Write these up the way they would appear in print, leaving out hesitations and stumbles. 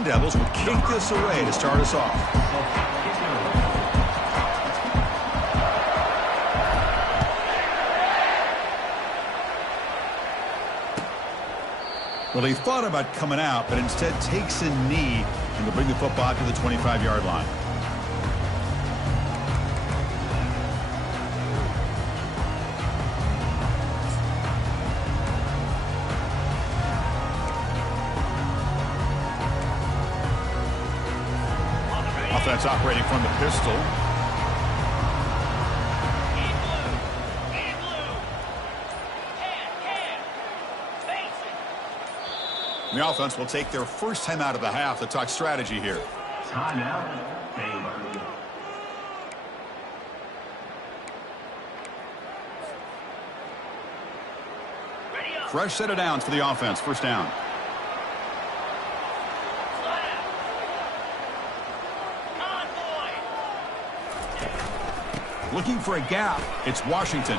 Sun Devils will kick this away to start us off. Well, he thought about coming out, but instead takes a knee and will bring the football to the 25-yard line. Offense operating from the pistol. The offense will take their first time out of the half to talk strategy here. Timeout, Baylor. Fresh set of downs for the offense. First down. Looking for a gap. It's Washington.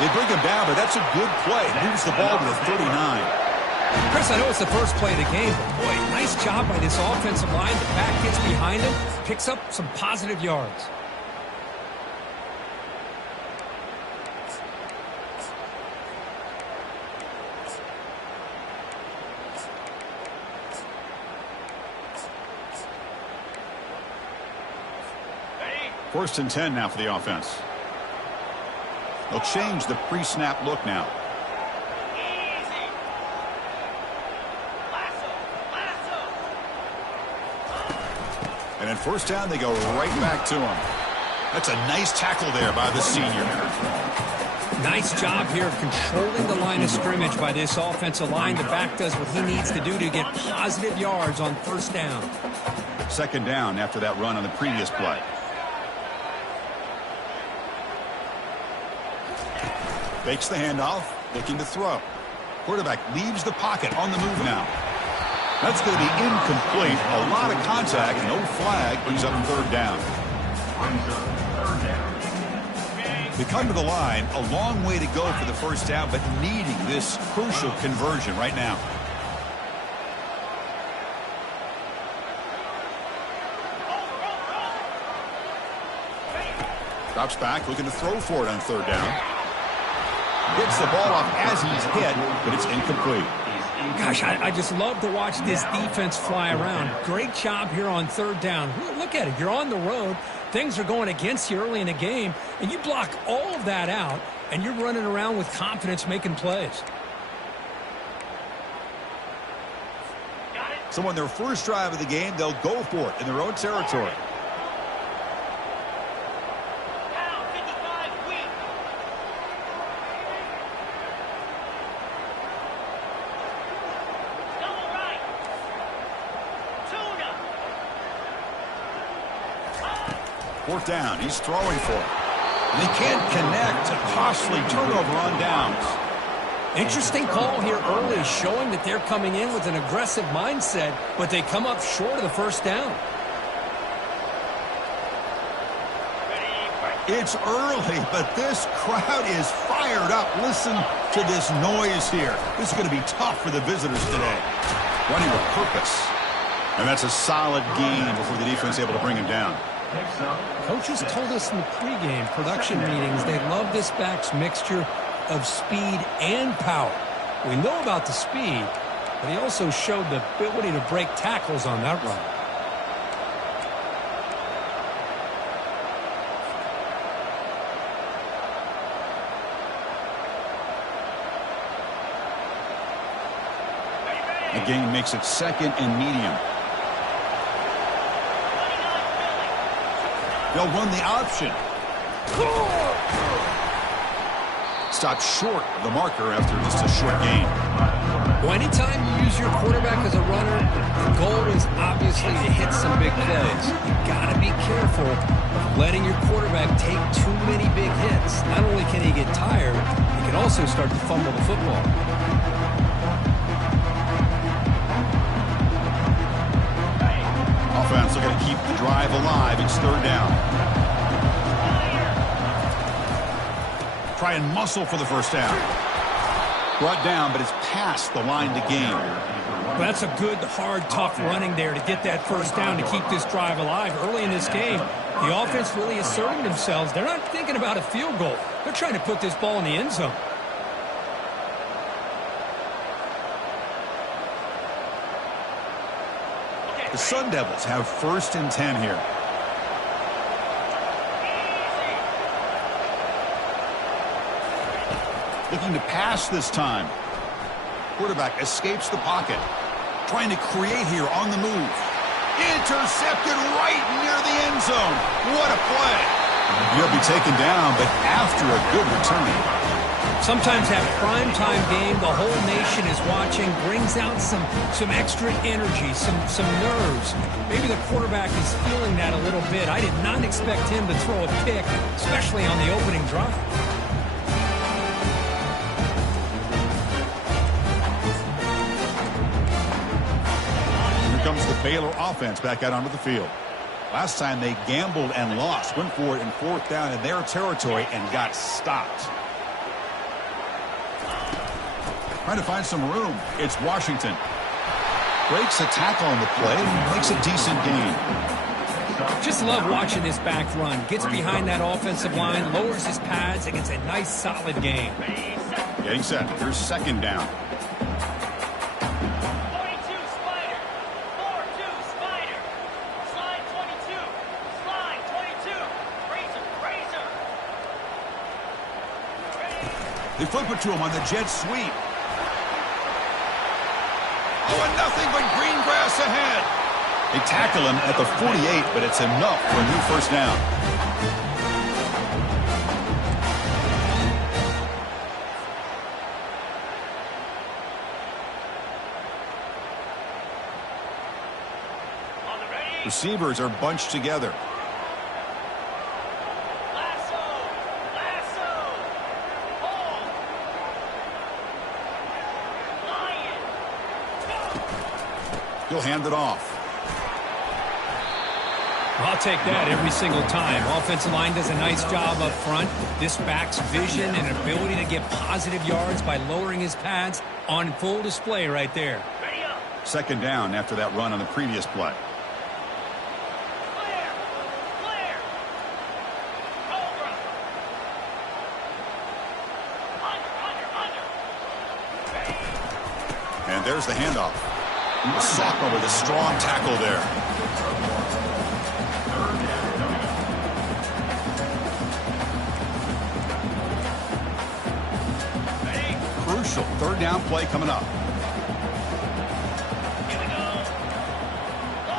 They bring him down, but that's a good play. Moves the ball to the 39. Chris, I know it's the first play of the game, but boy, nice job by this offensive line. The back gets behind him, picks up some positive yards. First and 10 now for the offense. They'll change the pre-snap look now. And then first down, they go right back to him. That's a nice tackle there by the senior. Nice job here of controlling the line of scrimmage by this offensive line. The back does what he needs to do to get positive yards on first down. Second down after that run on the previous play. Fakes the handoff, looking to throw. Quarterback leaves the pocket, on the move now. That's going to be incomplete. A lot of contact, no flag, brings up third down. They come to the line, a long way to go for the first down, but needing this crucial conversion right now. Drops back, looking to throw for it on third down. Gets the ball off as he's hit, but it's incomplete. Gosh, I just love to watch this defense fly around. Great job here on third down. Look at it. You're on the road. Things are going against you early in the game, and you block all of that out, and you're running around with confidence making plays. So on their first drive of the game, they'll go for it in their own territory. Fourth down, he's throwing for it. They can't connect. A costly turnover on downs. Interesting call here early, showing that they're coming in with an aggressive mindset, but they come up short of the first down. It's early, but this crowd is fired up. Listen to this noise here. This is going to be tough for the visitors today. Running with purpose. And that's a solid gain before the defense is able to bring him down. Coaches told us in the pregame production meetings they love this back's mixture of speed and power. We know about the speed, but he also showed the ability to break tackles on that run. The game makes it second and medium. They'll run the option. Stopped short of the marker after just a short gain. Well, anytime you use your quarterback as a runner, the goal is obviously to hit some big plays. You've got to be careful of letting your quarterback take too many big hits. Not only can he get tired, he can also start to fumble the football. Offense looking to keep the drive alive. It's third down. Try and muscle for the first down. Brought down, but it's past the line to gain. Well, that's a good, hard, tough running there to get that first down to keep this drive alive. Early in this game, the offense really asserting themselves. They're not thinking about a field goal. They're trying to put this ball in the end zone. The Sun Devils have 1st and 10 here. Looking to pass this time. Quarterback escapes the pocket. Trying to create here on the move. Intercepted right near the end zone. What a play. He'll be taken down, but after a good return. Sometimes that primetime game, the whole nation is watching, brings out some extra energy, some nerves. Maybe the quarterback is feeling that a little bit. I did not expect him to throw a pick, especially on the opening drive. Here comes the Baylor offense back out onto the field. Last time they gambled and lost, went for it in 4th down in their territory and got stopped. Trying to find some room. It's Washington. Breaks a tackle on the play. Makes a decent gain. Just love watching this back run. Gets behind that offensive line, lowers his pads, and gets a nice, solid gain. Getting set. Here's 2nd down. 42 Spider. 4-2 Spider. Slide 22. Slide 22. Razor. They flip it to him on the jet sweep. Oh, and nothing but green grass ahead. They tackle him at the 48, but it's enough for a new 1st down. Receivers are bunched together. He'll hand it off. I'll take that every single time. Offensive line does a nice job up front. This back's vision and ability to get positive yards by lowering his pads on full display right there. 2nd down after that run on the previous play. And there's the handoff. Soccer with a strong tackle there. Crucial 3rd down play coming up.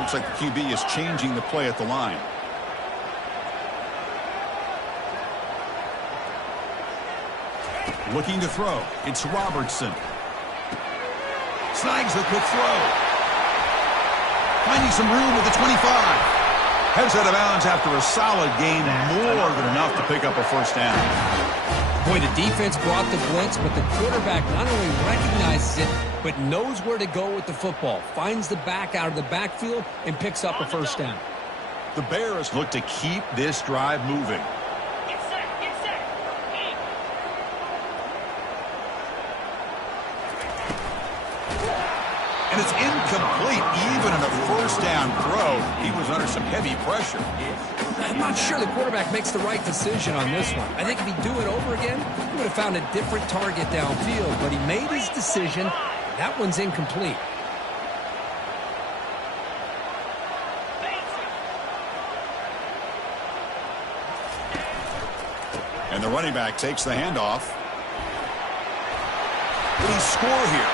Looks like the QB is changing the play at the line. Looking to throw. It's Robertson. Snags the quick throw. Finding some room with the 25. Heads out of bounds after a solid gain, more than enough to pick up a 1st down. Boy, the defense brought the blitz, but the quarterback not only recognizes it, but knows where to go with the football. Finds the back out of the backfield and picks up a 1st down. The Bears look to keep this drive moving. And it's incomplete. Even in a 1st down throw, he was under some heavy pressure. I'm not sure the quarterback makes the right decision on this one. I think if he'd do it over again, he would have found a different target downfield. But he made his decision. That one's incomplete. And the running back takes the handoff. Will he score here?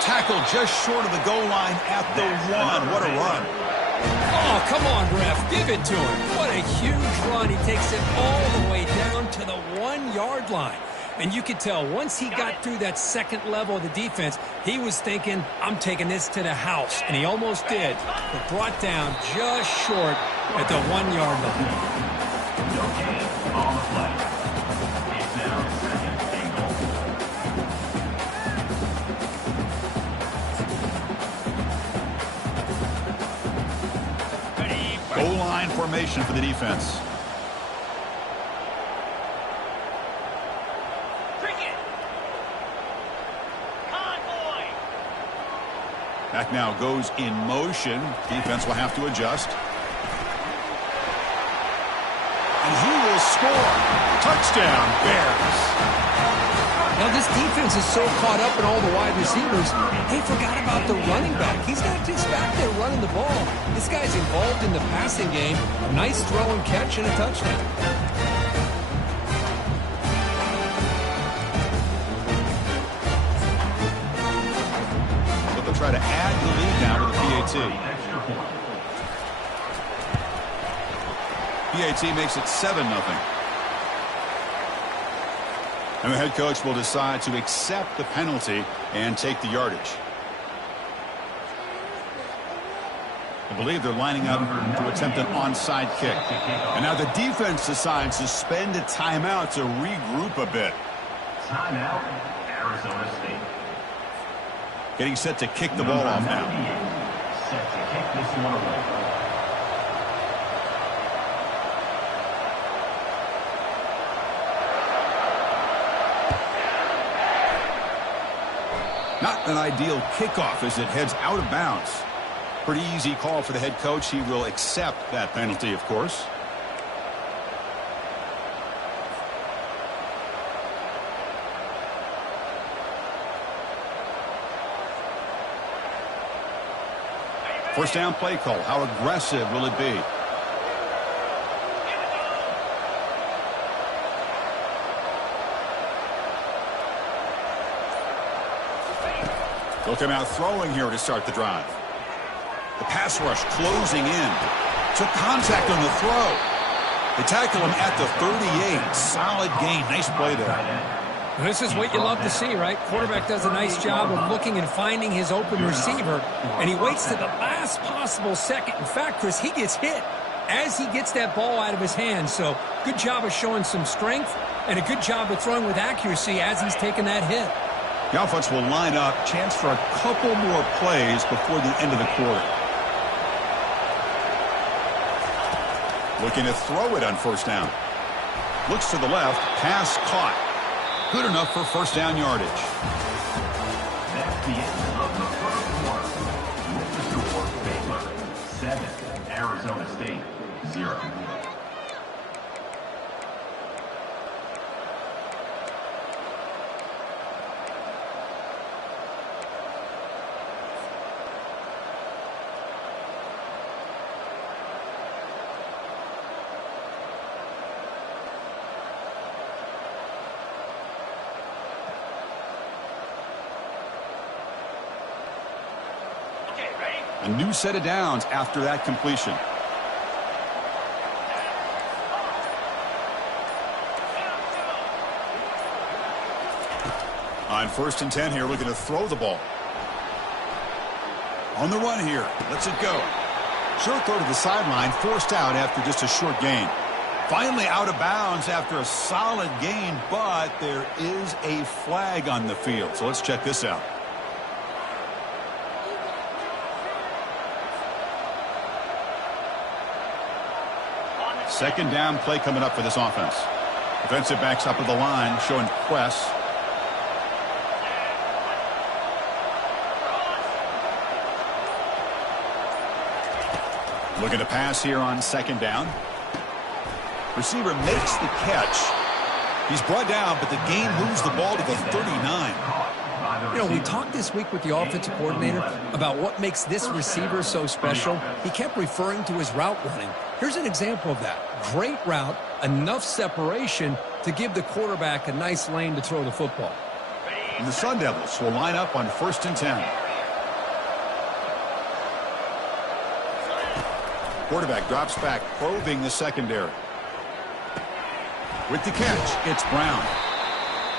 Tackled just short of the goal line at the 1. What a run. Oh, come on, ref. Give it to him. What a huge run. He takes it all the way down to the 1-yard line. And you could tell once he got through that 2nd level of the defense, he was thinking, I'm taking this to the house. And he almost did, but brought down just short at the 1-yard line. On the play. It's now 2nd and goal. Goal line formation for the defense. Back now goes in motion. Defense will have to adjust. And he will score. Touchdown, Bears. Now, this defense is so caught up in all the wide receivers, they forgot about the running back. He's not just back there running the ball. This guy's involved in the passing game. A nice throw and catch and a touchdown. But they'll try to add the lead now with the PAT. PAT makes it 7-0. And the head coach will decide to accept the penalty and take the yardage. I believe they're lining up to attempt an onside kick. And now the defense decides to spend a timeout to regroup a bit. Timeout, Arizona State. Getting set to kick the ball off now. Set to kick this one away. Not an ideal kickoff as it heads out of bounds. Pretty easy call for the head coach. He will accept that penalty, of course. First down play call. How aggressive will it be? They'll come out throwing here to start the drive. The pass rush closing in. Took contact on the throw. They tackle him at the 38. Solid gain. Nice play there. This is what you love to see, right? Quarterback does a nice job of looking and finding his open receiver, and he waits to the last possible second. In fact, Chris, he gets hit as he gets that ball out of his hands. So good job of showing some strength and a good job of throwing with accuracy as he's taking that hit. The offense will line up. Chance for a couple more plays before the end of the quarter. Looking to throw it on first down. Looks to the left. Pass caught. Good enough for first down yardage. That's the end of the first quarter. With the score, Baylor 7, Arizona State 0. A new set of downs after that completion. On first and 10 here, looking to throw the ball. On the run here. Lets it go. Short throw to the sideline, forced out after just a short gain. Finally out of bounds after a solid gain, but there is a flag on the field. So let's check this out. Second down play coming up for this offense. Defensive backs up at the line, showing press. Looking to pass here on second down. Receiver makes the catch. He's brought down, but the game moves the ball to the 39. You know, we talked this week with the offensive coordinator about what makes this receiver so special. He kept referring to his route running. Here's an example of that. Great route, enough separation to give the quarterback a nice lane to throw the football. And the Sun Devils will line up on first and 10. Quarterback drops back, probing the secondary. With the catch, it's Brown.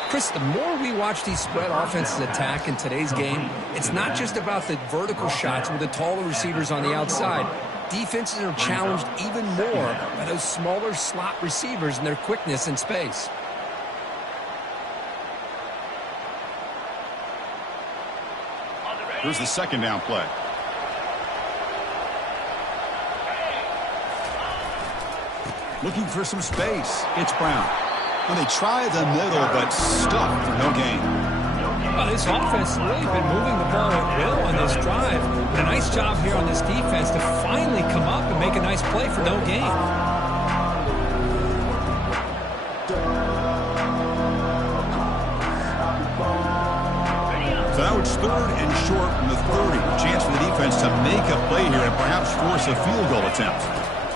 Chris, the more we watch these spread offenses attack in today's game, it's not just about the vertical shots with the taller receivers on the outside. Defenses are challenged even more by those smaller slot receivers and their quickness in space. Here's the second down play. Looking for some space. It's Brown. Well, they try the middle, but stuck for no gain. Well, this offense has really been moving the ball at will on this drive. A nice job here on this defense to finally come up and make a nice play for no gain. So now it's 3rd and short from the 30. Chance for the defense to make a play here and perhaps force a field goal attempt.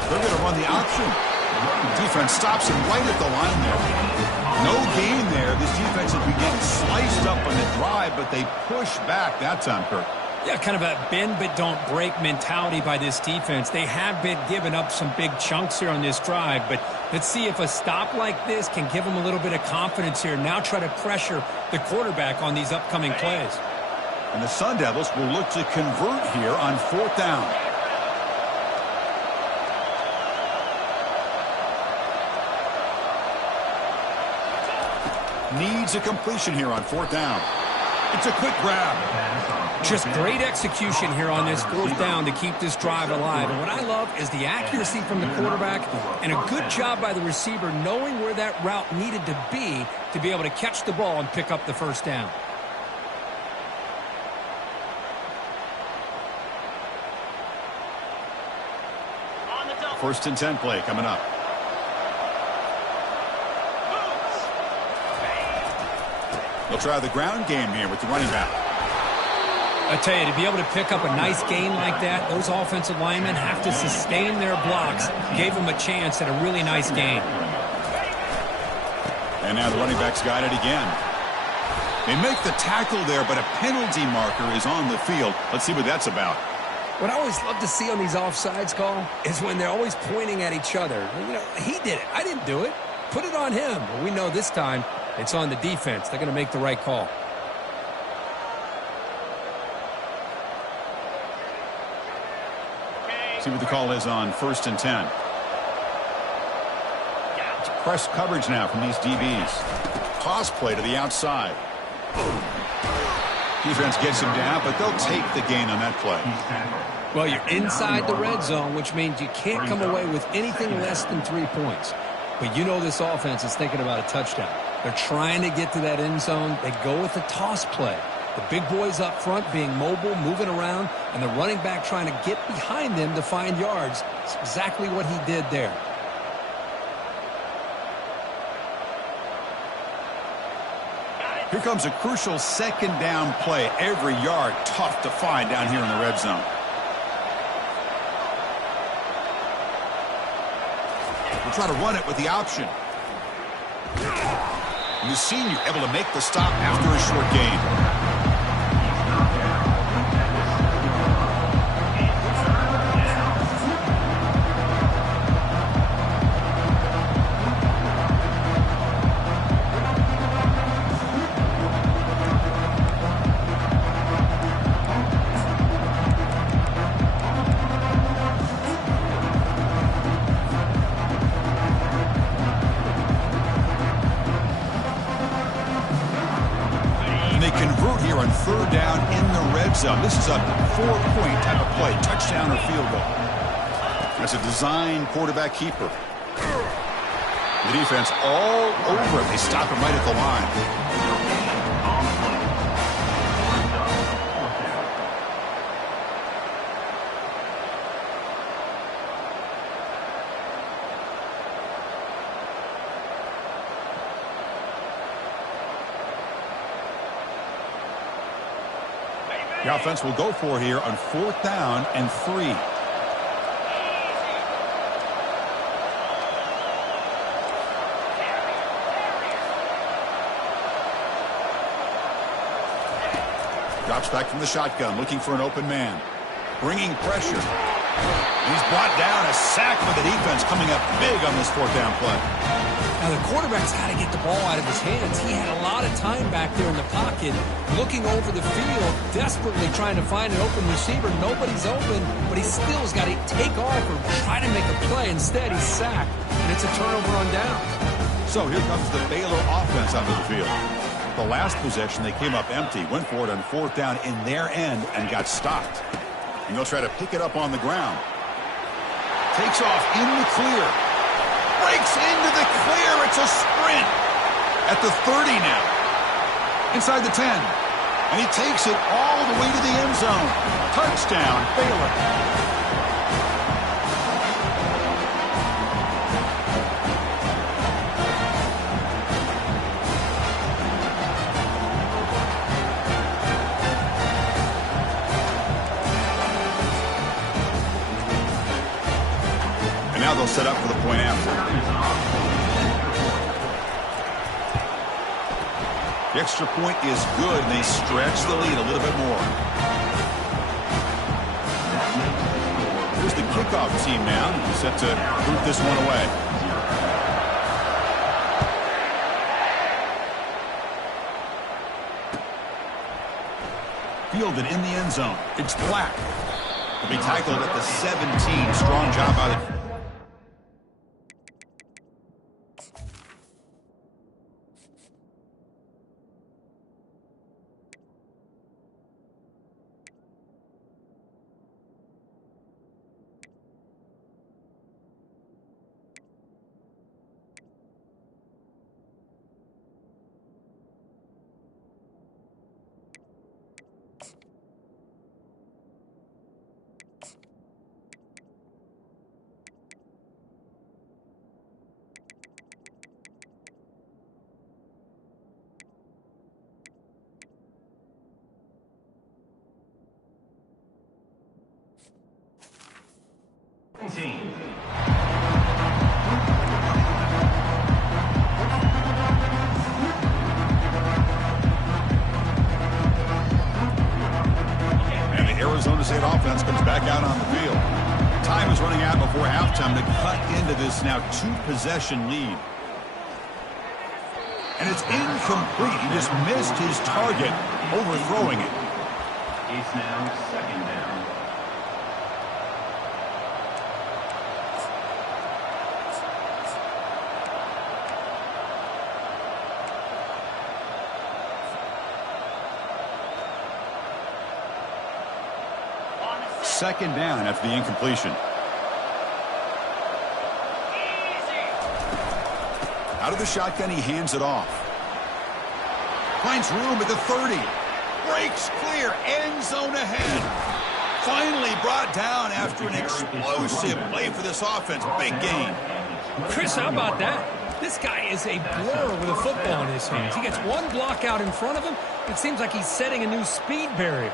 They're going to run the option. The defense stops him right at the line there. No gain there. This defense has been getting sliced up on the drive, but they push back that time, Kirk. Yeah, kind of a bend but don't break mentality by this defense. They have been giving up some big chunks here on this drive, but let's see if a stop like this can give them a little bit of confidence here. Now try to pressure the quarterback on these upcoming plays. And the Sun Devils will look to convert here on 4th down. Needs a completion here on 4th down. It's a quick grab. Just great execution here on this 4th down to keep this drive alive. And what I love is the accuracy from the quarterback and a good job by the receiver knowing where that route needed to be able to catch the ball and pick up the 1st down. On the double. 1st and 10 play coming up. They'll try the ground game here with the running back. I tell you, to be able to pick up a nice gain like that, those offensive linemen have to sustain their blocks. Gave them a chance at a really nice gain. And now the running back's got it again. They make the tackle there, but a penalty marker is on the field. Let's see what that's about. What I always love to see on these offsides call is when they're always pointing at each other. You know, he did it. I didn't do it. Put it on him. But we know this time it's on the defense. They're going to make the right call. See what the call is on 1st and 10. It's press coverage now from these DBs. Toss play to the outside. Defense gets him down, but they'll take the gain on that play. Well, you're inside the red zone, which means you can't come away with anything less than 3 points. But you know this offense is thinking about a touchdown. They're trying to get to that end zone. They go with the toss play. The big boys up front being mobile, moving around, and the running back trying to get behind them to find yards. It's exactly what he did there. Here comes a crucial 2nd down play. Every yard tough to find down here in the red zone. We'll try to run it with the option. And the senior able to make the stop after a short gain. This is a 4-point type of play, touchdown or field goal. That's a design quarterback keeper. The defense all over it. They stop him right at the line. The offense will go for here on 4th down and 3. Drops back from the shotgun, looking for an open man. Bringing pressure. He's brought down. A sack with the defense coming up big on this 4th down play. Now, the quarterback's got to get the ball out of his hands. He had a lot of time back there in the pocket, looking over the field, desperately trying to find an open receiver. Nobody's open, but he still has got to take off or try to make a play. Instead, he's sacked, and it's a turnover on downs. So here comes the Baylor offense onto the field. The last possession, they came up empty, went for it on 4th down in their end and got stopped. And they'll try to pick it up on the ground. Takes off in the clear. Breaks into the clear. It's a sprint at the 30 now. Inside the 10. And he takes it all the way to the end zone. Touchdown, Baylor. And now they'll set up for the point after. The extra point is good, and they stretch the lead a little bit more. Here's the kickoff team now, set to root this one away. Fielded in the end zone. It's Black. He'll be tackled at the 17. Strong job by the... And the Arizona State offense comes back out on the field. Time is running out before halftime to cut into this now two-possession lead. And it's incomplete. He just missed his target, overthrowing it. It's now second down. Second down after the incompletion. Out of the shotgun, he hands it off. Finds room at the 30. Breaks clear. End zone ahead. Finally brought down after an explosive play for this offense. Big gain. Chris, how about that? This guy is a blur with a football in his hands. He gets one block out in front of him. It seems like he's setting a new speed barrier.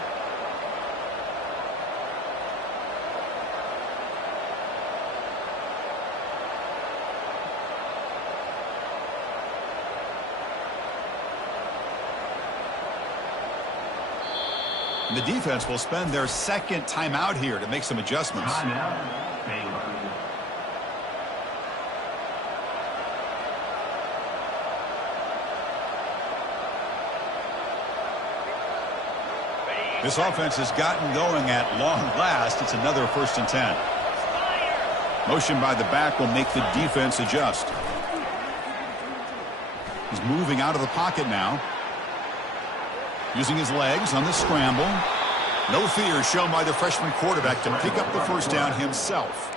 And the defense will spend their second timeout here to make some adjustments. Timeout, Baylor. This offense has gotten going at long last. It's another 1st and 10. Motion by the back will make the defense adjust. He's moving out of the pocket now. Using his legs on the scramble. No fear shown by the freshman quarterback to pick up the first down himself.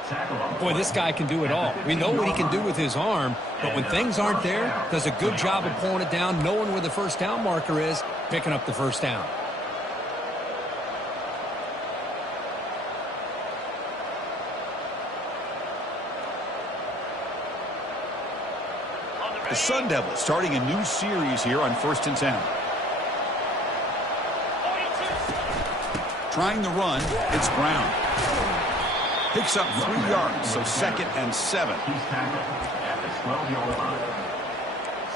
Boy, this guy can do it all. We know what he can do with his arm, but when things aren't there, does a good job of pulling it down, knowing where the first down marker is, picking up the first down. The Sun Devils starting a new series here on 1st and 10. Trying the run, it's Brown. Picks up 3 yards, so 2nd and 7. He's tackled at the 12-yard line.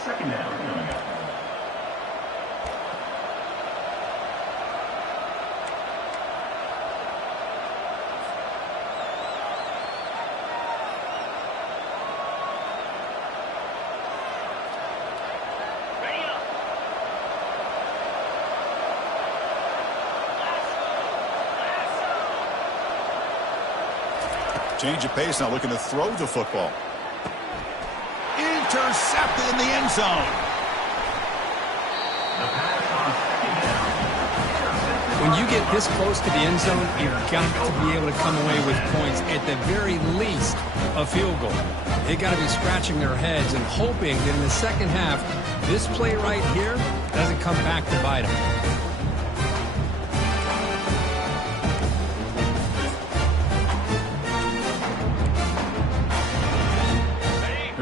Second down coming up. Change of pace, now looking to throw the football. Intercepted in the end zone. When you get this close to the end zone, you've got to be able to come away with points, at the very least, a field goal. They got to be scratching their heads and hoping that in the second half, this play right here doesn't come back to bite them.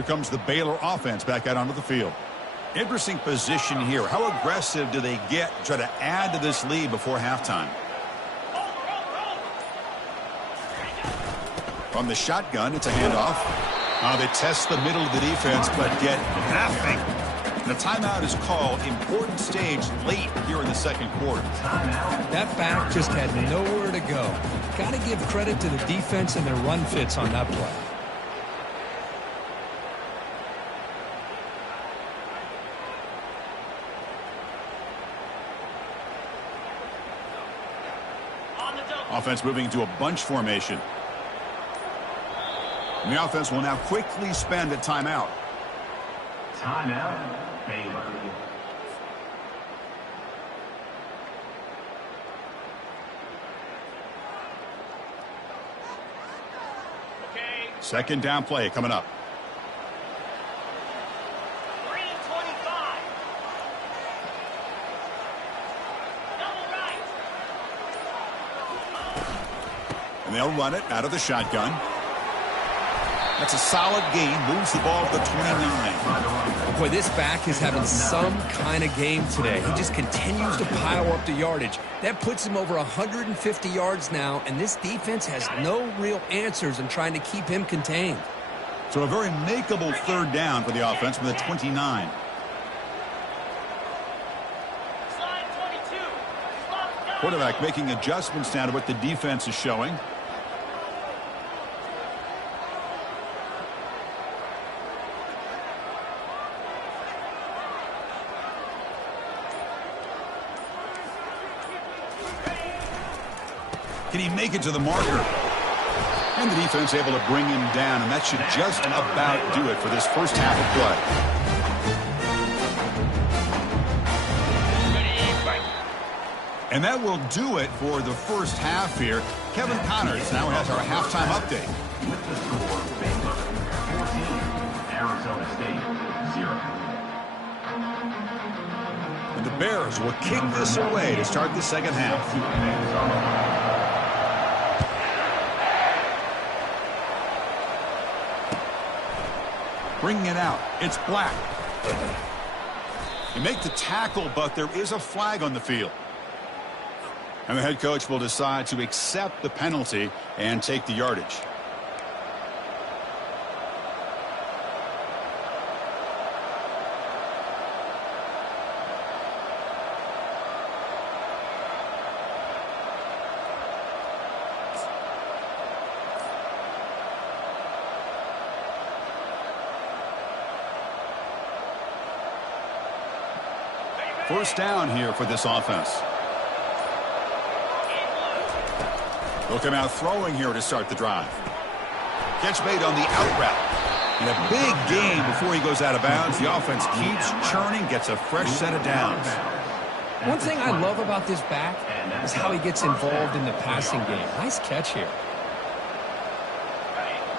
comes the Baylor offense back out onto the field. Interesting position here. How aggressive do they get to try to add to this lead before halftime? From the shotgun, it's a handoff. They test the middle of the defense, but get nothing. And a timeout is called. Important stage late here in the second quarter. That back just had nowhere to go. Got to give credit to the defense and their run fits on that play. Offense moving into a bunch formation. And the offense will now quickly spend a timeout. Timeout, Baylor. Okay. Second down play coming up. 3:25. Double right. And they'll run it out of the shotgun. That's a solid gain. Moves the ball to the 29. Boy, this back is having some kind of game today. He just continues to pile up the yardage. That puts him over 150 yards now, and this defense has no real answers in trying to keep him contained. So a very makeable third down for the offense from the 29. Slide 22. Slot Quarterback making adjustments now to what the defense is showing. Can he make it to the marker? And the defense able to bring him down, and that should just about do it for this first half of play. And that will do it for the first half here. Kevin Connors now has our halftime update. With the score, Baylor 14, Arizona State 0. And the Bears will kick this away to start the second half. Bringing it out. It's Black. You make the tackle, but there is a flag on the field. And the head coach will decide to accept the penalty and take the yardage. First down here for this offense. They'll come out throwing here to start the drive. Catch made on the out route. And a big gain before he goes out of bounds. The offense keeps churning, gets a fresh set of downs. One thing I love about this back is how he gets involved in the passing game. Nice catch here.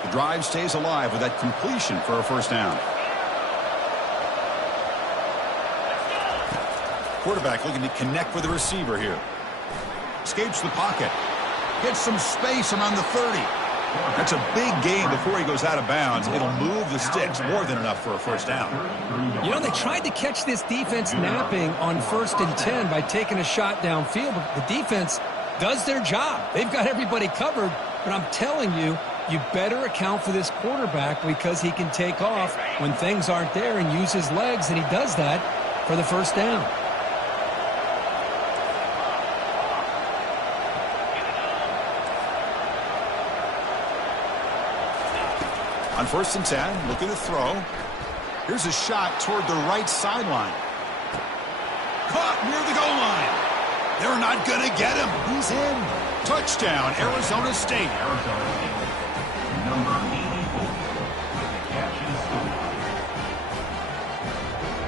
The drive stays alive with that completion for a first down. Quarterback looking to connect with the receiver here. Escapes the pocket. Gets some space around the 30. That's a big gain before he goes out of bounds. It'll move the sticks more than enough for a first down. You know, they tried to catch this defense napping on 1st and 10 by taking a shot downfield, but the defense does their job. They've got everybody covered, but I'm telling you, you better account for this quarterback because he can take off when things aren't there and use his legs, and he does that for the first down. On 1st and 10, looking to throw. Here's a shot toward the right sideline. Caught near the goal line. They're not going to get him. He's in. Touchdown, Arizona State. Arizona State. Number 84. The catch and score.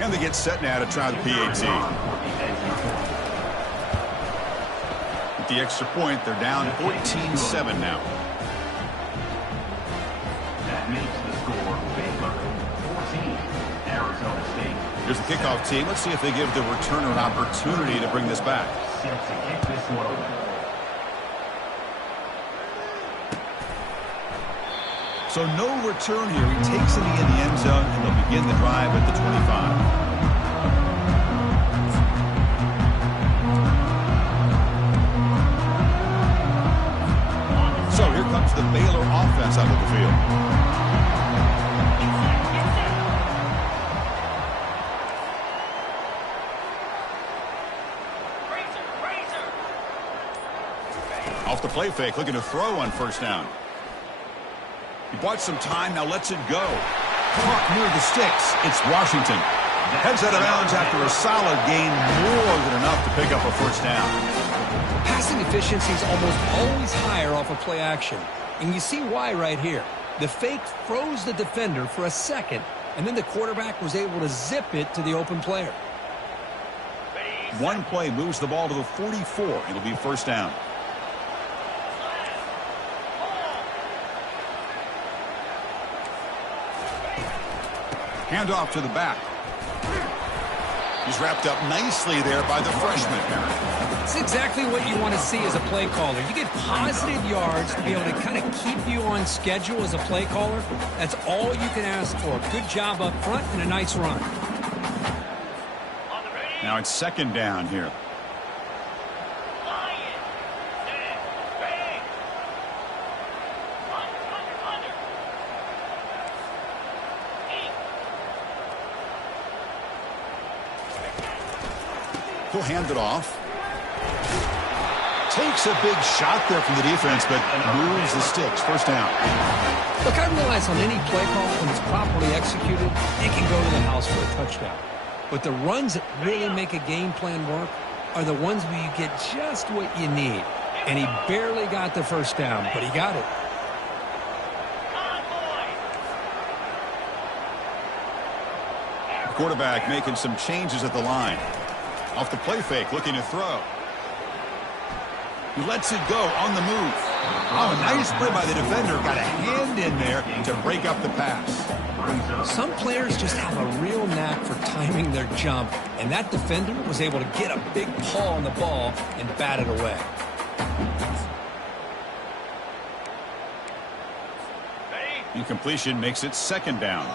And they get set now to try the PAT. With the extra point, they're down 14-7 now. That makes the score Baylor 14, Arizona State. Here's the kickoff team. Let's see if they give the returner an opportunity to bring this back. Set to kick this one away. So no return here. He takes it in the end zone, and they'll begin the drive at the 25. So here comes the Baylor offense out of the field. Off the play fake, looking to throw on first down. He bought some time, now lets it go. Caught near the sticks. It's Washington. Heads out of bounds after a solid gain, more than enough to pick up a first down. Passing efficiency is almost always higher off of play action. And you see why right here. The fake froze the defender for a second, and then the quarterback was able to zip it to the open player. One play moves the ball to the 44. It'll be first down. Handoff to the back. He's wrapped up nicely there by the freshman. It's exactly what you want to see as a play caller. You get positive yards to be able to kind of keep you on schedule as a play caller. That's all you can ask for. Good job up front and a nice run. Now it's second down here. He'll hand it off. Takes a big shot there from the defense, but moves the sticks. First down. Look, I realize on any play call, when it's properly executed, it can go to the house for a touchdown. But the runs that really make a game plan work are the ones where you get just what you need. And he barely got the first down, but he got it. The quarterback making some changes at the line. Off the play fake, looking to throw. He lets it go on the move. Oh, nice play by the defender. Got a hand in there to break up the pass. Some players just have a real knack for timing their jump, and that defender was able to get a big paw on the ball and bat it away. Incompletion makes it second down.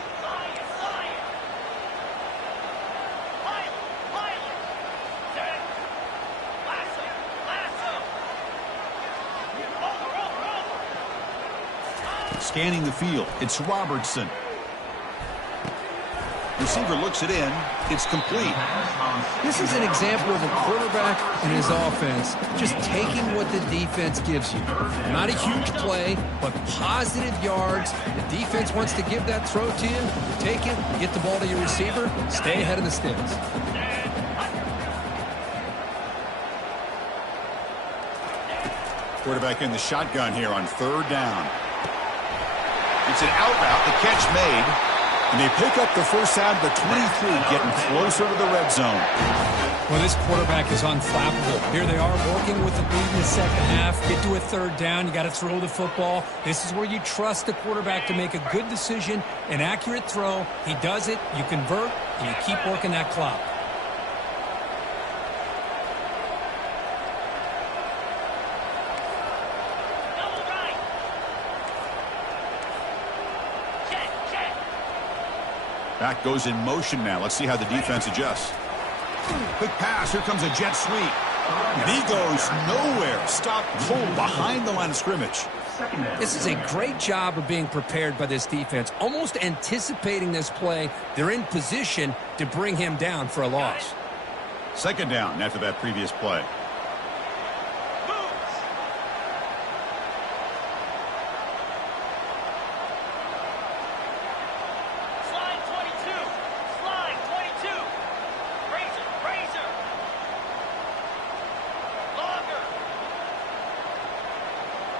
Scanning the field, it's Robertson. Receiver looks it in. It's complete. This is an example of a quarterback and his offense just taking what the defense gives you. Not a huge play, but positive yards. The defense wants to give that throw to you. Take it, get the ball to your receiver, stay ahead of the sticks. Quarterback in the shotgun here on third down. It's an out route, the catch made, and they pick up the first down to the 23, getting closer to the red zone. Well, this quarterback is unflappable. Here they are working with the lead in the second half. Get to a third down, you got to throw the football. This is where you trust the quarterback to make a good decision, an accurate throw. He does it, you convert, and you keep working that clock. Back goes in motion now. Let's see how the defense adjusts. Quick pass. Here comes a jet sweep. And he goes nowhere. Stop cold behind the line of scrimmage. This is a great job of being prepared by this defense. Almost anticipating this play. They're in position to bring him down for a loss. Second down after that previous play.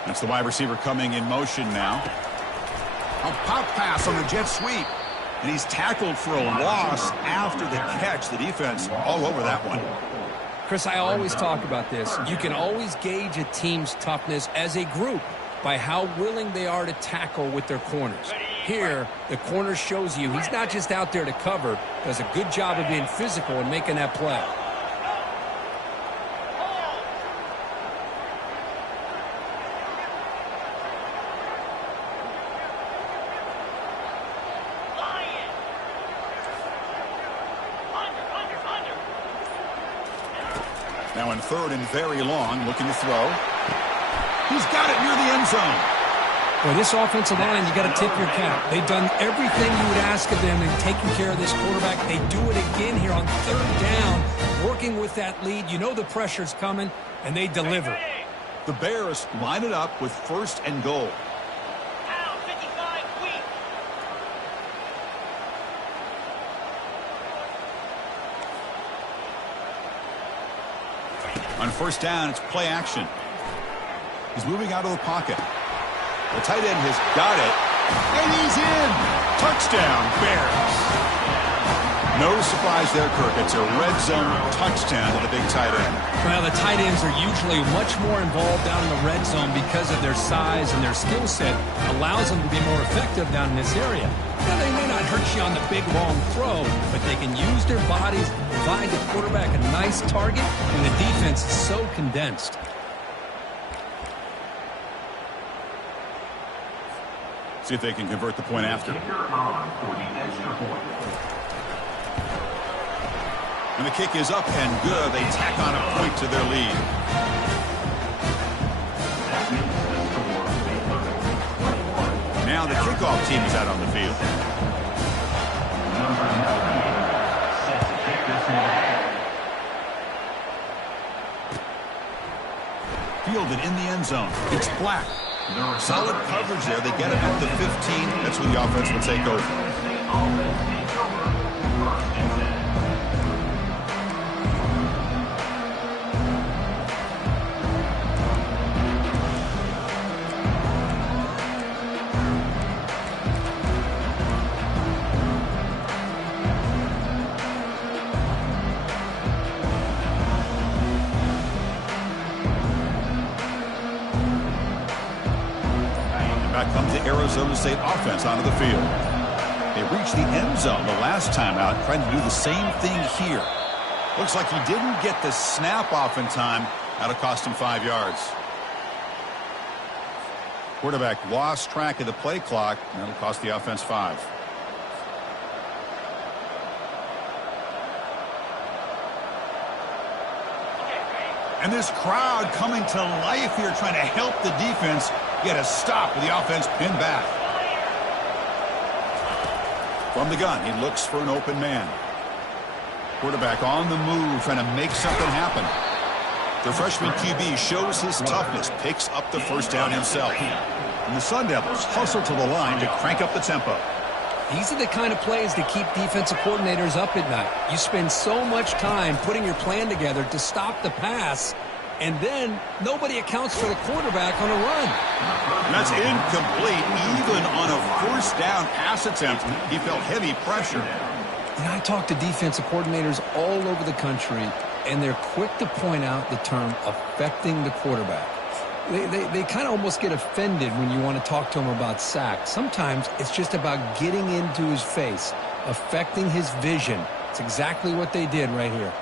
That's the wide receiver coming in motion now. A pop pass on the jet sweep. And he's tackled for a loss after the catch. The defense all over that one. Chris, I always talk about this. You can always gauge a team's toughness as a group by how willing they are to tackle with their corners. Here, the corner shows you he's not just out there to cover, does a good job of being physical and making that play. Now in 3rd and very long, looking to throw. He's got it near the end zone. Well, this offensive line, you got to tip your cap. They've done everything you would ask of them in taking care of this quarterback. They do it again here on 3rd down, working with that lead. You know the pressure's coming, and they deliver. The Bears line it up with 1st and goal. Out, 55, weak. On 1st down, it's play action. He's moving out of the pocket. The tight end has got it, and he's in. Touchdown, Bears. No surprise there, Kirk. It's a red zone touchdown to the big tight end. Well, the tight ends are usually much more involved down in the red zone because of their size and their skill set allows them to be more effective down in this area. Now, they may not hurt you on the big, long throw, but they can use their bodies to provide the quarterback a nice target when the defense is so condensed. See if they can convert the point after. And the kick is up and good. They tack on a point to their lead. Now the kickoff team is out on the field. Fielded in the end zone. It's Black. Solid coverage there. They get him at the 15. That's when the offense will take over. Back comes the Arizona State offense onto the field. They reached the end zone the last time out, trying to do the same thing here. Looks like he didn't get the snap off in time. That'll cost him 5 yards. Quarterback lost track of the play clock, and that'll cost the offense 5. And this crowd coming to life here, trying to help the defense get a stop with the offense pinned back. From the gun, he looks for an open man. Quarterback on the move, trying to make something happen. The freshman QB shows his toughness, picks up the 1st down himself. And the Sun Devils hustle to the line to crank up the tempo. These are the kind of plays that keep defensive coordinators up at night. You spend so much time putting your plan together to stop the pass, and then nobody accounts for the quarterback on a run. And that's incomplete. Even on a 1st down pass attempt, he felt heavy pressure. And I talk to defensive coordinators all over the country, and they're quick to point out the term affecting the quarterback. They kind of almost get offended when you want to talk to them about sacks. Sometimes it's just about getting into his face, affecting his vision. It's exactly what they did right here.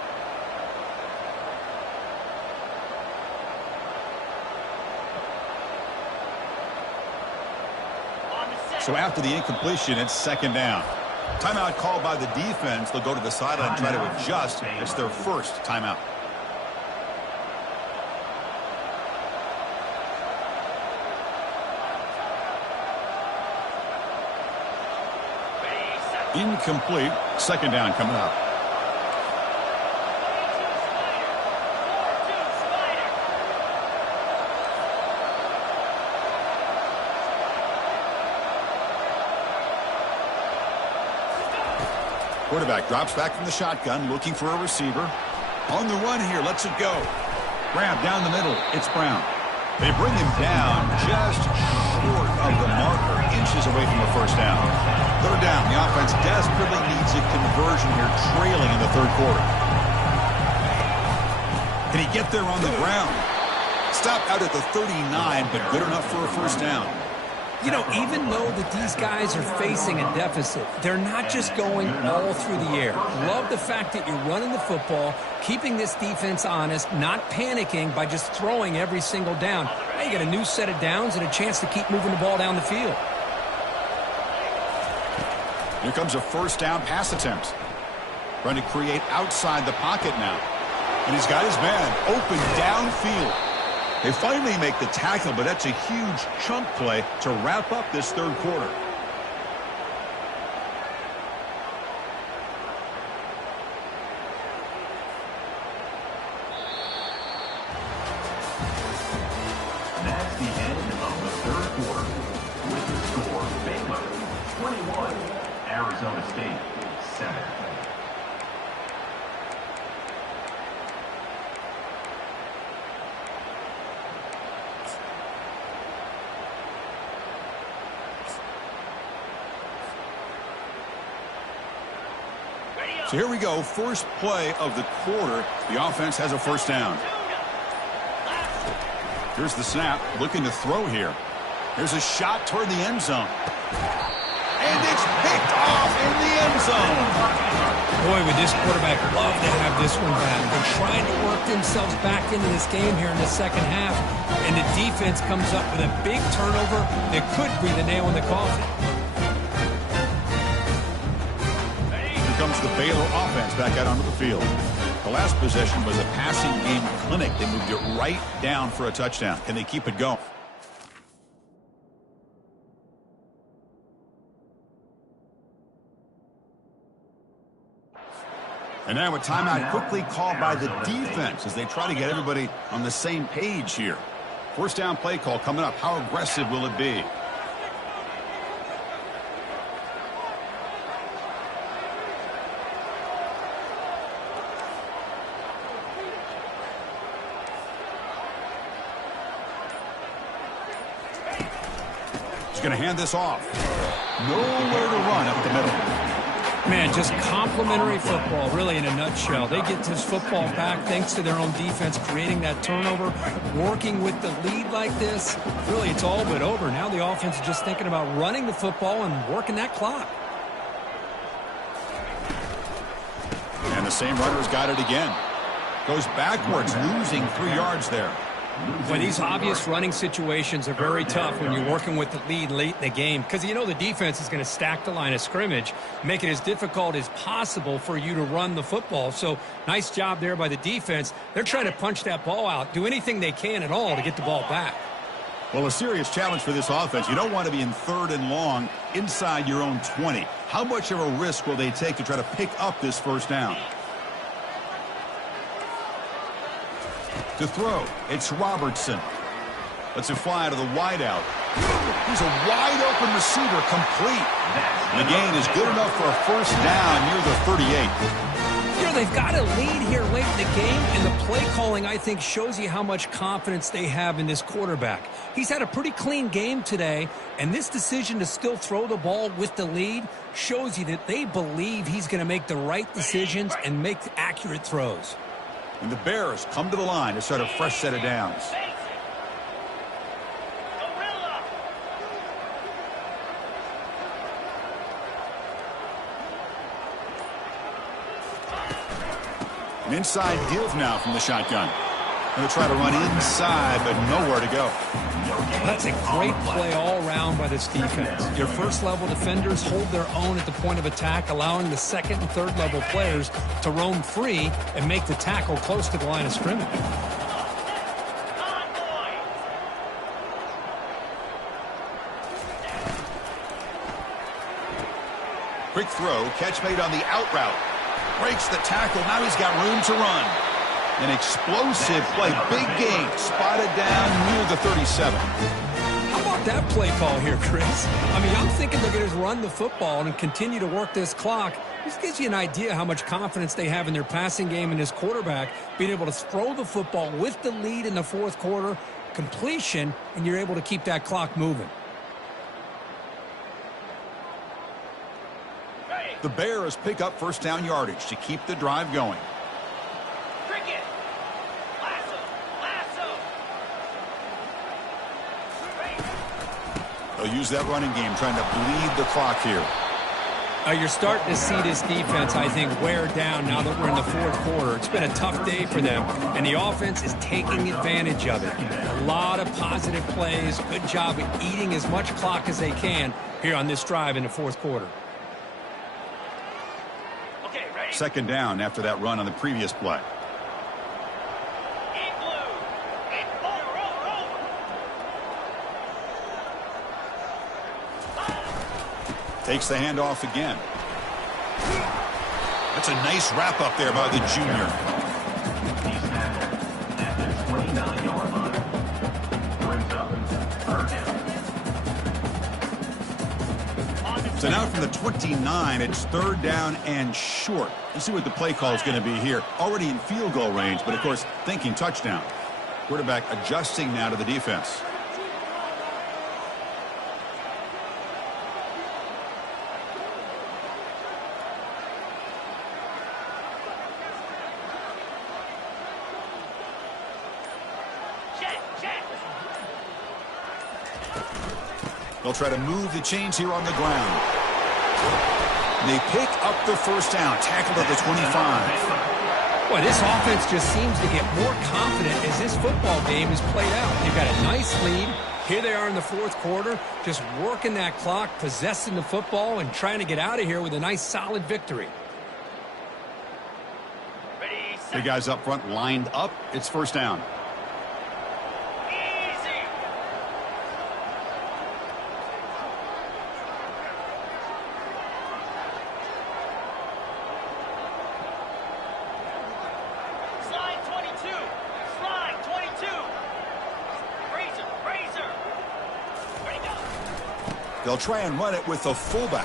So after the incompletion, it's 2nd down. Timeout called by the defense. They'll go to the sideline and try to adjust. It's their 1st timeout. Incomplete. 2nd down coming up. Quarterback drops back from the shotgun, looking for a receiver. On the run here, lets it go. Grab down the middle. It's Brown. They bring him down just short of the marker, inches away from a 1st down. 3rd down. The offense desperately needs a conversion here, trailing in the 3rd quarter. Can he get there on the ground? Stopped out at the 39, but good enough for a 1st down. You know, even though that these guys are facing a deficit, they're not just going all through the air. Love the fact that you're running the football, keeping this defense honest, not panicking by just throwing every single down. Now you got a new set of downs and a chance to keep moving the ball down the field. Here comes a 1st down pass attempt. Trying to create outside the pocket now. And he's got his man open downfield. They finally make the tackle, but that's a huge chunk play to wrap up this third quarter. That's the end of the third quarter. With the score, Baylor 21, Arizona State 7. So here we go, first play of the quarter. The offense has a first down. Here's the snap, looking to throw here. There's a shot toward the end zone. And it's picked off in the end zone. Boy, would this quarterback love to have this one back. They're trying to work themselves back into this game here in the second half. And the defense comes up with a big turnover that could be the nail in the coffin. Comes the Baylor offense back out onto the field. The last possession was a passing game clinic. They moved it right down for a touchdown. Can they keep it going? And now a timeout quickly called by the defense as they try to get everybody on the same page here. First down play call coming up. How aggressive will it be? Going to hand this off. Nowhere to run up the middle. Man, just complimentary football, really, in a nutshell. They get this football back thanks to their own defense, creating that turnover, working with the lead like this. Really, it's all but over. Now the offense is just thinking about running the football and working that clock. And the same runner's got it again. Goes backwards, losing 3 yards there. Well, these obvious running situations are very tough when you're working with the lead late in the game because you know the defense is going to stack the line of scrimmage, make it as difficult as possible for you to run the football. So nice job there by the defense. They're trying to punch that ball out, do anything they can at all to get the ball back. Well, a serious challenge for this offense. You don't want to be in 3rd and long inside your own 20. How much of a risk will they take to try to pick up this first down? To throw, it's Robertson. Lets it fly to the wideout. He's a wide-open receiver, complete. And the gain is good enough for a first down near the 38. You know, they've got a lead here late in the game, and the play calling, I think, shows you how much confidence they have in this quarterback. He's had a pretty clean game today, and this decision to still throw the ball with the lead shows you that they believe he's going to make the right decisions and make accurate throws. And the Bears come to the line to start a fresh set of downs. An inside deal now from the shotgun. Going to try to run inside, but nowhere to go. Well, that's a great play all around by this defense. Your first-level defenders hold their own at the point of attack, allowing the second and third-level players to roam free and make the tackle close to the line of scrimmage. Quick throw, catch made on the out route. Breaks the tackle, now he's got room to run. An explosive play, big gain, spotted down near the 37. How about that play call here, Chris? I mean, I'm thinking they're going to run the football and continue to work this clock. This gives you an idea how much confidence they have in their passing game and this quarterback, being able to throw the football with the lead in the fourth quarter, completion, and you're able to keep that clock moving. The Bears pick up first down yardage to keep the drive going. They'll use that running game, trying to bleed the clock here. You're starting to see this defense, I think, wear down now that we're in the fourth quarter. It's been a tough day for them, and the offense is taking advantage of it. A lot of positive plays. Good job of eating as much clock as they can here on this drive in the fourth quarter. Second down after that run on the previous play. Takes the handoff again. That's a nice wrap up there by the junior. He's tackled at the 29-yard line. Brings up 3rd down. So now from the 29, it's 3rd down and short. Let's see what the play call is going to be here. Already in field goal range, but of course thinking touchdown. Quarterback adjusting now to the defense. They'll try to move the chains here on the ground. They pick up the 1st down, tackled at the 25. Boy, this offense just seems to get more confident as this football game is played out. They've got a nice lead. Here they are in the 4th quarter, just working that clock, possessing the football, and trying to get out of here with a nice, solid victory. The guys up front lined up. It's 1st down. They'll try and run it with the fullback.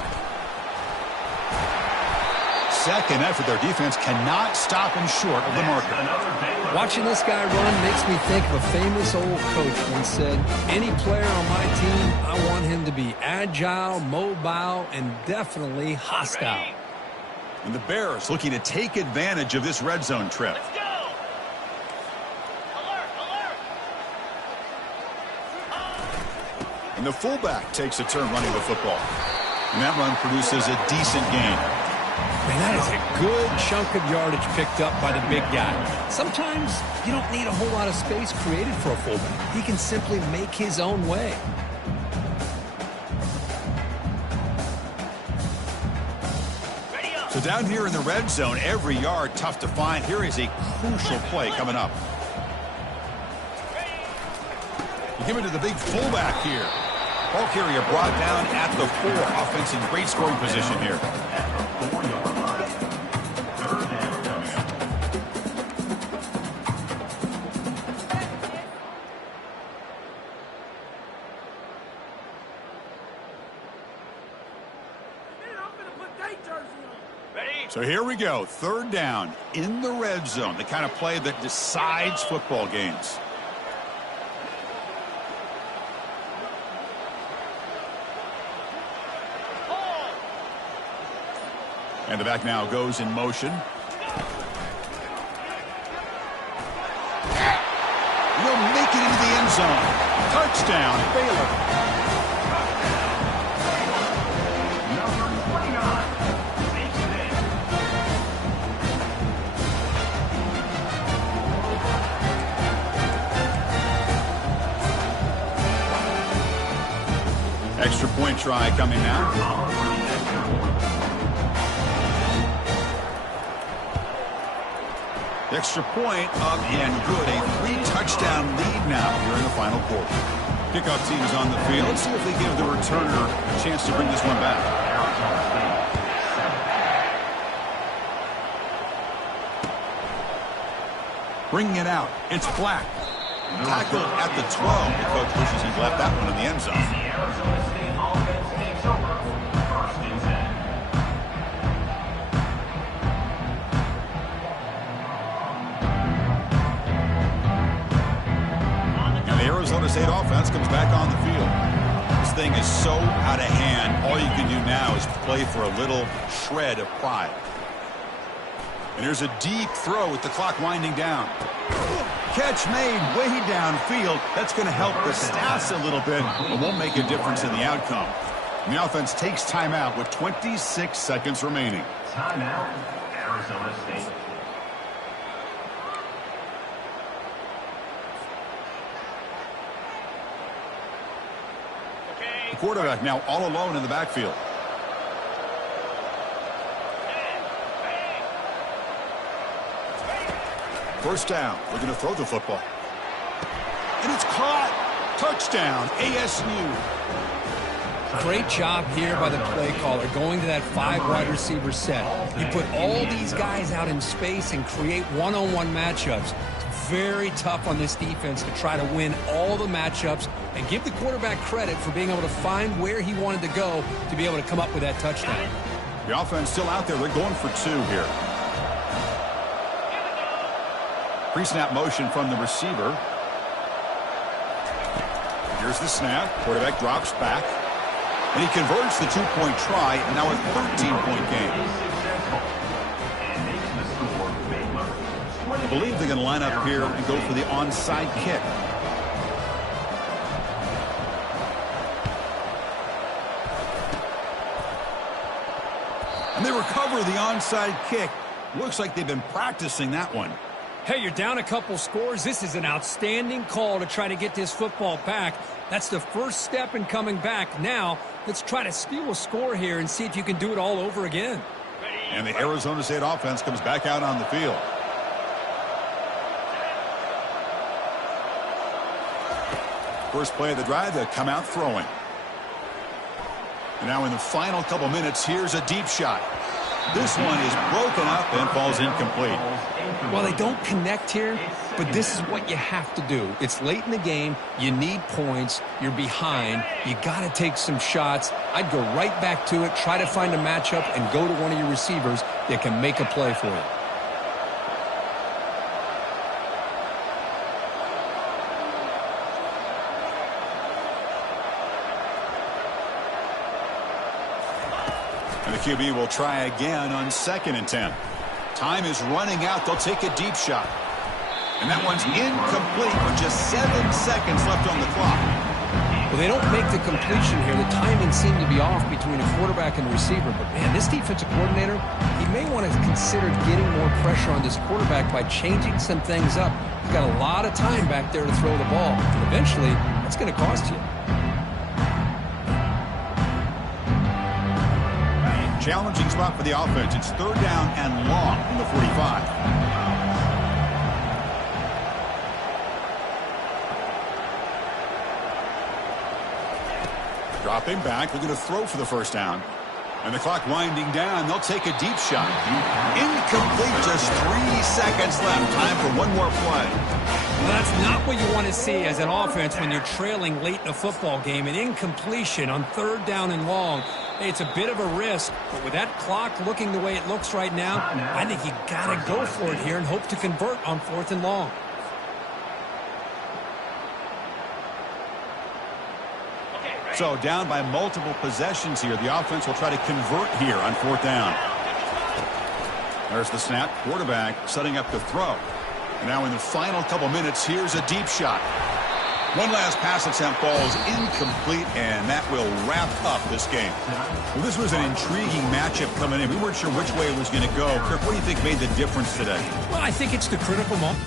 Second effort, their defense cannot stop him short of the marker. Watching this guy run makes me think of a famous old coach once said, any player on my team, I want him to be agile, mobile, and definitely hostile. And the Bears looking to take advantage of this red zone trip. Let's go. Alert, alert. And the fullback takes a turn running the football. And that run produces a decent gain. Man, that is a good chunk of yardage picked up by the big guy. Sometimes you don't need a whole lot of space created for a fullback. He can simply make his own way. So down here in the red zone, every yard tough to find. Here is a crucial play coming up. You give it to the big fullback here. Ball carrier brought down at the 4. Offense in great scoring position here. So here we go, 3rd down in the red zone, the kind of play that decides football games. And the back now goes in motion. He'll make it into the end zone. Touchdown, Baylor. Extra point try coming now. Extra point up and good. A 3-touchdown lead now here in the final quarter. Kickoff team is on the field. Let's see if they give the returner a chance to bring this one back. Bringing it out. It's Black. Tackled at the 12. The coach wishes he'd left that one in the end zone. And the Arizona State offense comes back on the field. This thing is so out of hand. All you can do now is play for a little shred of pride. And here's a deep throw with the clock winding down. Catch made way downfield. That's going to help the stats a little bit, but won't make a difference in the outcome. And the offense takes timeout with 26 seconds remaining. Timeout, Arizona State. The quarterback now all alone in the backfield. First down. We're going to throw the football. And it's caught. Touchdown, ASU. Great job here by the play caller, going to that 5 wide receiver set. You put all these guys out in space and create one-on-one matchups. It's very tough on this defense to try to win all the matchups and give the quarterback credit for being able to find where he wanted to go to be able to come up with that touchdown. The offense still out there. They're going for 2 here. Pre-snap motion from the receiver. Here's the snap. Quarterback drops back. And he converts the 2-point try, and now a 13-point game. I believe they're going to line up here and go for the onside kick. And they recover the onside kick. Looks like they've been practicing that one. Hey, you're down a couple scores. This is an outstanding call to try to get this football back. That's the first step in coming back. Now, let's try to steal a score here and see if you can do it all over again. And the Arizona State offense comes back out on the field. First play of the drive, they come out throwing. And now in the final couple minutes, here's a deep shot. This one is broken up and falls incomplete. Well, they don't connect here, but this is what you have to do. It's late in the game. You need points. You're behind. You got to take some shots. I'd go right back to it, try to find a matchup, and go to one of your receivers that can make a play for you. And the QB will try again on 2nd and 10. Time is running out. They'll take a deep shot. And that one's incomplete with just 7 seconds left on the clock. Well, they don't make the completion here. The timing seemed to be off between a quarterback and a receiver. But, man, this defensive coordinator, he may want to consider getting more pressure on this quarterback by changing some things up. He's got a lot of time back there to throw the ball. And eventually, that's going to cost you. Challenging spot for the offense. It's 3rd down and long from the 45. Dropping back. They're going to throw for the 1st down. And the clock winding down. They'll take a deep shot. Incomplete. Just 3 seconds left. Time for one more play. Well, that's not what you want to see as an offense when you're trailing late in a football game. An incompletion on 3rd down and long. Hey, it's a bit of a risk, but with that clock looking the way it looks right now, I think you got to go for it here and hope to convert on 4th and long. So down by multiple possessions here. The offense will try to convert here on 4th down. There's the snap. Quarterback setting up the throw. And now in the final couple minutes, here's a deep shot. One last pass attempt falls incomplete, and that will wrap up this game. Well, this was an intriguing matchup coming in. We weren't sure which way it was going to go. Kirk, what do you think made the difference today? Well, I think it's the critical moment.